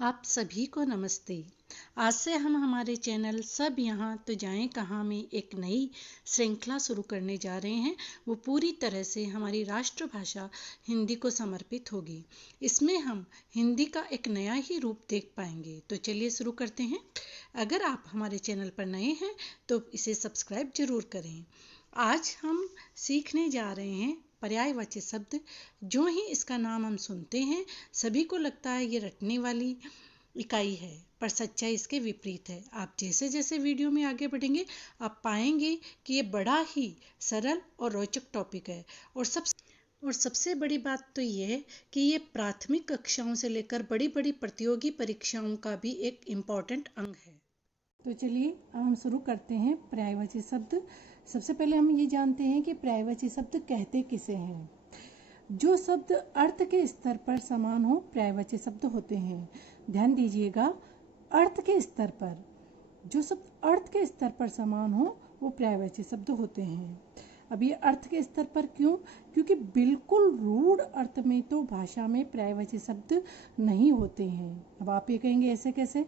आप सभी को नमस्ते। आज से हम हमारे चैनल सब यहाँ तो जाएं कहाँ में एक नई श्रृंखला शुरू करने जा रहे हैं। वो पूरी तरह से हमारी राष्ट्रभाषा हिंदी को समर्पित होगी। इसमें हम हिंदी का एक नया ही रूप देख पाएंगे। तो चलिए शुरू करते हैं। अगर आप हमारे चैनल पर नए हैं तो इसे सब्सक्राइब जरूर करें। आज हम सीखने जा रहे हैं पर्यायवाची शब्द। जो ही इसका नाम हम सुनते हैं सभी को लगता है ये रटने वाली इकाई है, पर सच्चाई इसके विपरीत है। आप जैसे जैसे वीडियो में आगे बढ़ेंगे आप पाएंगे कि ये बड़ा ही सरल और रोचक टॉपिक है। और सबसे बड़ी बात तो ये है कि ये प्राथमिक कक्षाओं से लेकर बड़ी बड़ी प्रतियोगी परीक्षाओं का भी एक इम्पॉर्टेंट अंग है। तो चलिए अब हम शुरू करते हैं पर्यायवाची शब्द। सबसे पहले हम ये जानते हैं कि पर्यायवाची शब्द कहते किसे हैं। जो शब्द अर्थ के स्तर पर समान हो पर्यायवाची शब्द होते हैं। ध्यान दीजिएगा, अर्थ के स्तर पर जो शब्द अर्थ के स्तर पर समान हो वो पर्यायवाची शब्द होते हैं। अब ये अर्थ के स्तर पर क्यों? क्योंकि बिल्कुल रूढ़ अर्थ में तो भाषा में पर्यायवाची शब्द नहीं होते हैं। अब आप ये कहेंगे ऐसे कैसे?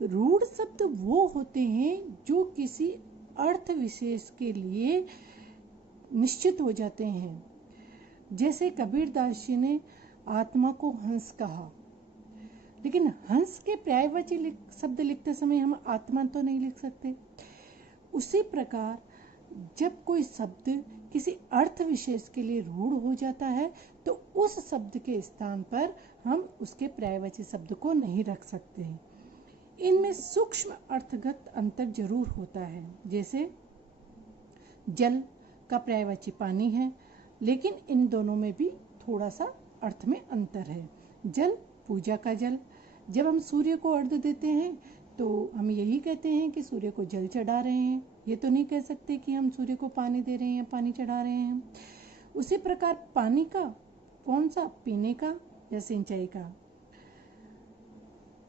रूढ़ शब्द वो होते हैं जो किसी अर्थ विशेष के लिए निश्चित हो जाते हैं। जैसे कबीरदास जी ने आत्मा को हंस कहा, लेकिन हंस के पर्यायवाची शब्द लिखते समय हम आत्मा तो नहीं लिख सकते। उसी प्रकार जब कोई शब्द किसी अर्थ विशेष के लिए रूढ़ हो जाता है तो उस शब्द के स्थान पर हम उसके पर्यायवाची शब्द को नहीं रख सकते। इनमें सूक्ष्म अर्थगत अंतर जरूर होता है। जैसे जल का पर्यायवाची पानी है, लेकिन इन दोनों में भी थोड़ा सा अर्थ में अंतर है। जल पूजा का जल, जब हम सूर्य को अर्घ्य देते हैं तो हम यही कहते हैं कि सूर्य को जल चढ़ा रहे हैं। ये तो नहीं कह सकते कि हम सूर्य को पानी दे रहे हैं या पानी चढ़ा रहे हैं। उसी प्रकार पानी का कौन सा, पीने का या सिंचाई का।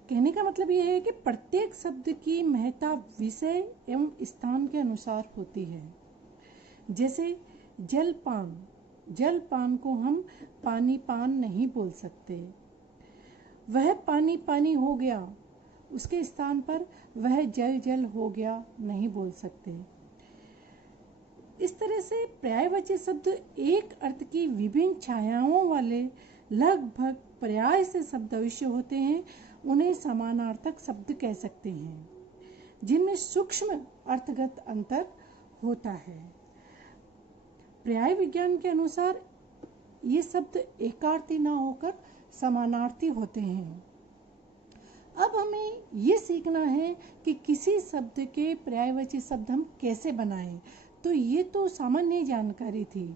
कहने का मतलब यह है कि प्रत्येक शब्द की महत्ता विषय एवं स्थान के अनुसार होती है। जैसे जलपान, जलपान को हम पानी पान नहीं बोल सकते। वह पानी पानी हो गया, उसके स्थान पर वह जल जल हो गया नहीं बोल सकते। इस तरह से पर्यायवाची शब्द एक अर्थ की विभिन्न छायाओं वाले लगभग पर्याय से शब्द अवश्य होते हैं। उन्हें समानार्थक शब्द कह सकते हैं, जिनमें सूक्ष्म अर्थगत अंतर होता है। पर्याय विज्ञान के अनुसार ये शब्द एकार्थी ना होकर समानार्थी होते हैं। अब हमें ये सीखना है कि किसी शब्द के पर्यायवाची शब्द हम कैसे बनाएं। तो ये तो सामान्य जानकारी थी।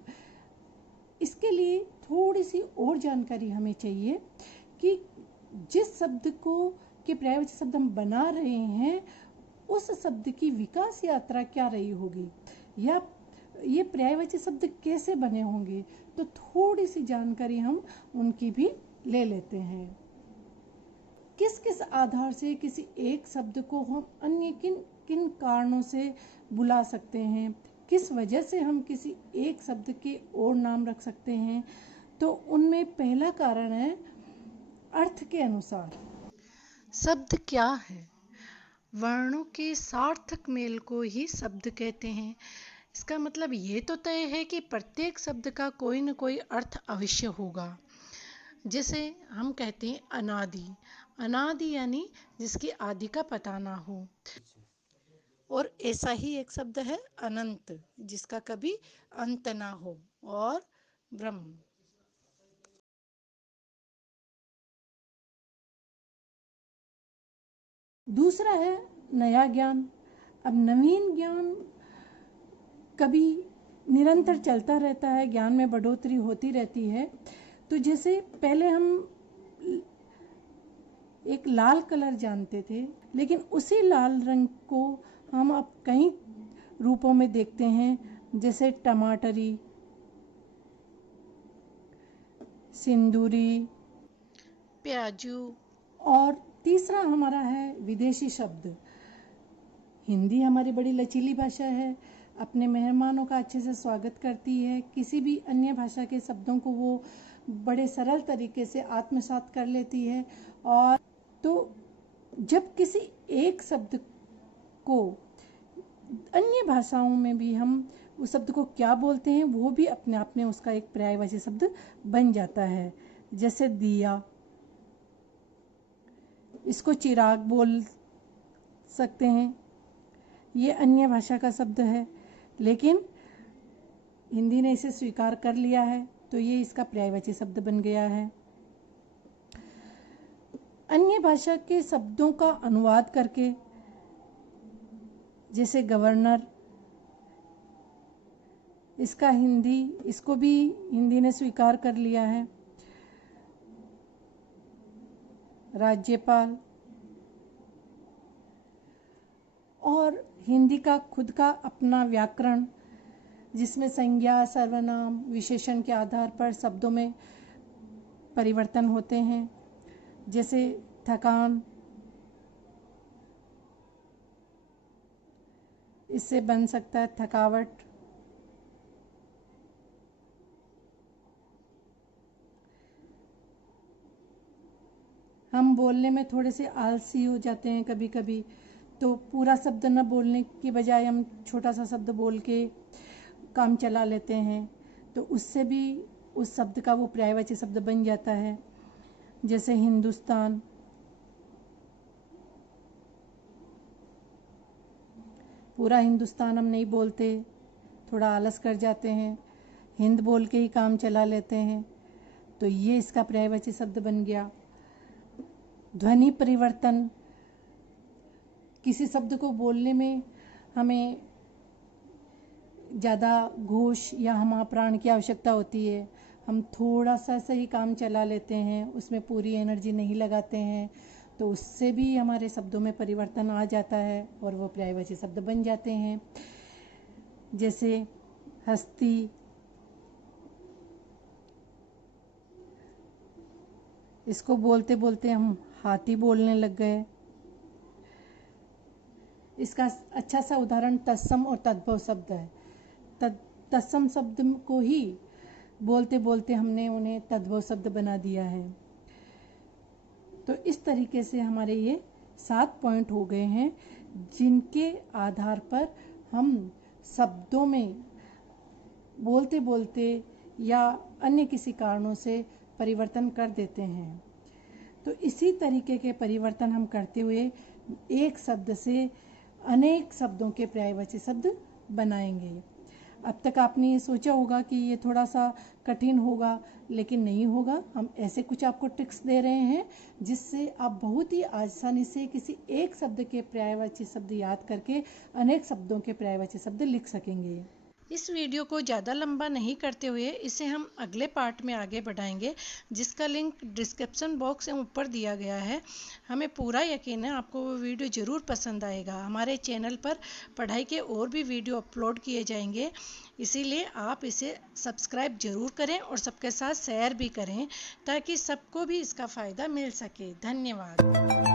इसके लिए थोड़ी सी और जानकारी हमें चाहिए कि जिस शब्द को के पर्यायवाची शब्द हम बना रहे हैं उस शब्द की विकास यात्रा क्या रही होगी, या ये पर्यायवाची शब्द कैसे बने होंगे। तो थोड़ी सी जानकारी हम उनकी भी ले लेते हैं। किस किस आधार से किसी एक शब्द को हम अन्य किन किन कारणों से बुला सकते हैं, किस वजह से हम किसी एक शब्द के और नाम रख सकते हैं। तो उनमें पहला कारण है अर्थ के अनुसार। शब्द क्या है? वर्णों के सार्थक मेल को ही शब्द कहते हैं। इसका मतलब ये तो तय है कि प्रत्येक शब्द का कोई न कोई अर्थ अवश्य होगा। जैसे हम कहते हैं अनादि, अनादि यानी जिसकी आदि का पता ना हो। और ऐसा ही एक शब्द है अनंत, जिसका कभी अंत ना हो। और ब्रह्म। दूसरा है नया ज्ञान। अब नवीन ज्ञान कभी निरंतर चलता रहता है, ज्ञान में बढ़ोतरी होती रहती है। तो जैसे पहले हम एक लाल कलर जानते थे, लेकिन उसी लाल रंग को हम अब कई रूपों में देखते हैं, जैसे टमाटरी, सिंदूरी, प्याजू। और तीसरा हमारा है विदेशी शब्द। हिंदी हमारी बड़ी लचीली भाषा है, अपने मेहमानों का अच्छे से स्वागत करती है। किसी भी अन्य भाषा के शब्दों को वो बड़े सरल तरीके से आत्मसात कर लेती है। और तो जब किसी एक शब्द को अन्य भाषाओं में भी हम उस शब्द को क्या बोलते हैं वो भी अपने आप में उसका एक पर्यायवाची शब्द बन जाता है। जैसे दिया, इसको चिराग बोल सकते हैं, ये अन्य भाषा का शब्द है, लेकिन हिंदी ने इसे स्वीकार कर लिया है तो ये इसका पर्यायवाची शब्द बन गया है। अन्य भाषा के शब्दों का अनुवाद करके, जैसे गवर्नर, इसको भी हिंदी ने स्वीकार कर लिया है। राज्यपाल, और हिंदी का खुद का अपना व्याकरण, जिसमें संज्ञा, सर्वनाम, विशेषण के आधार पर शब्दों में परिवर्तन होते हैं। जैसे थकान, इससे बन सकता है थकावट। हम बोलने में थोड़े से आलसी हो जाते हैं कभी कभी, तो पूरा शब्द न बोलने की बजाय हम छोटा सा शब्द बोल के काम चला लेते हैं, तो उससे भी उस शब्द का वो पर्यायवाची शब्द बन जाता है। जैसे हिंदुस्तान, पूरा हिंदुस्तान हम नहीं बोलते, थोड़ा आलस कर जाते हैं, हिंद बोल के ही काम चला लेते हैं, तो ये इसका पर्यायवाची शब्द बन गया। ध्वनि परिवर्तन, किसी शब्द को बोलने में हमें ज़्यादा घोष या हमाप्राण की आवश्यकता होती है, हम थोड़ा सा सही काम चला लेते हैं, उसमें पूरी एनर्जी नहीं लगाते हैं, तो उससे भी हमारे शब्दों में परिवर्तन आ जाता है और वो पर्यायवाची शब्द बन जाते हैं। जैसे हस्ती, इसको बोलते बोलते हम हाथी बोलने लग गए। इसका अच्छा सा उदाहरण तत्सम और तद्भव शब्द है। तत्सम शब्द को ही बोलते बोलते हमने उन्हें तद्भव शब्द बना दिया है। तो इस तरीके से हमारे ये 7 पॉइंट हो गए हैं, जिनके आधार पर हम शब्दों में बोलते बोलते या अन्य किसी कारणों से परिवर्तन कर देते हैं। तो इसी तरीके के परिवर्तन हम करते हुए एक शब्द से अनेक शब्दों के पर्यायवाची शब्द बनाएंगे। अब तक आपने ये सोचा होगा कि ये थोड़ा सा कठिन होगा, लेकिन नहीं होगा। हम ऐसे कुछ आपको ट्रिक्स दे रहे हैं जिससे आप बहुत ही आसानी से किसी एक शब्द के पर्यायवाची शब्द याद करके अनेक शब्दों के पर्यायवाची शब्द लिख सकेंगे। इस वीडियो को ज़्यादा लंबा नहीं करते हुए इसे हम अगले पार्ट में आगे बढ़ाएंगे, जिसका लिंक डिस्क्रिप्शन बॉक्स में ऊपर दिया गया है। हमें पूरा यकीन है आपको वो वीडियो ज़रूर पसंद आएगा। हमारे चैनल पर पढ़ाई के और भी वीडियो अपलोड किए जाएंगे, इसीलिए आप इसे सब्सक्राइब ज़रूर करें और सबके साथ शेयर भी करें ताकि सबको भी इसका फ़ायदा मिल सके। धन्यवाद।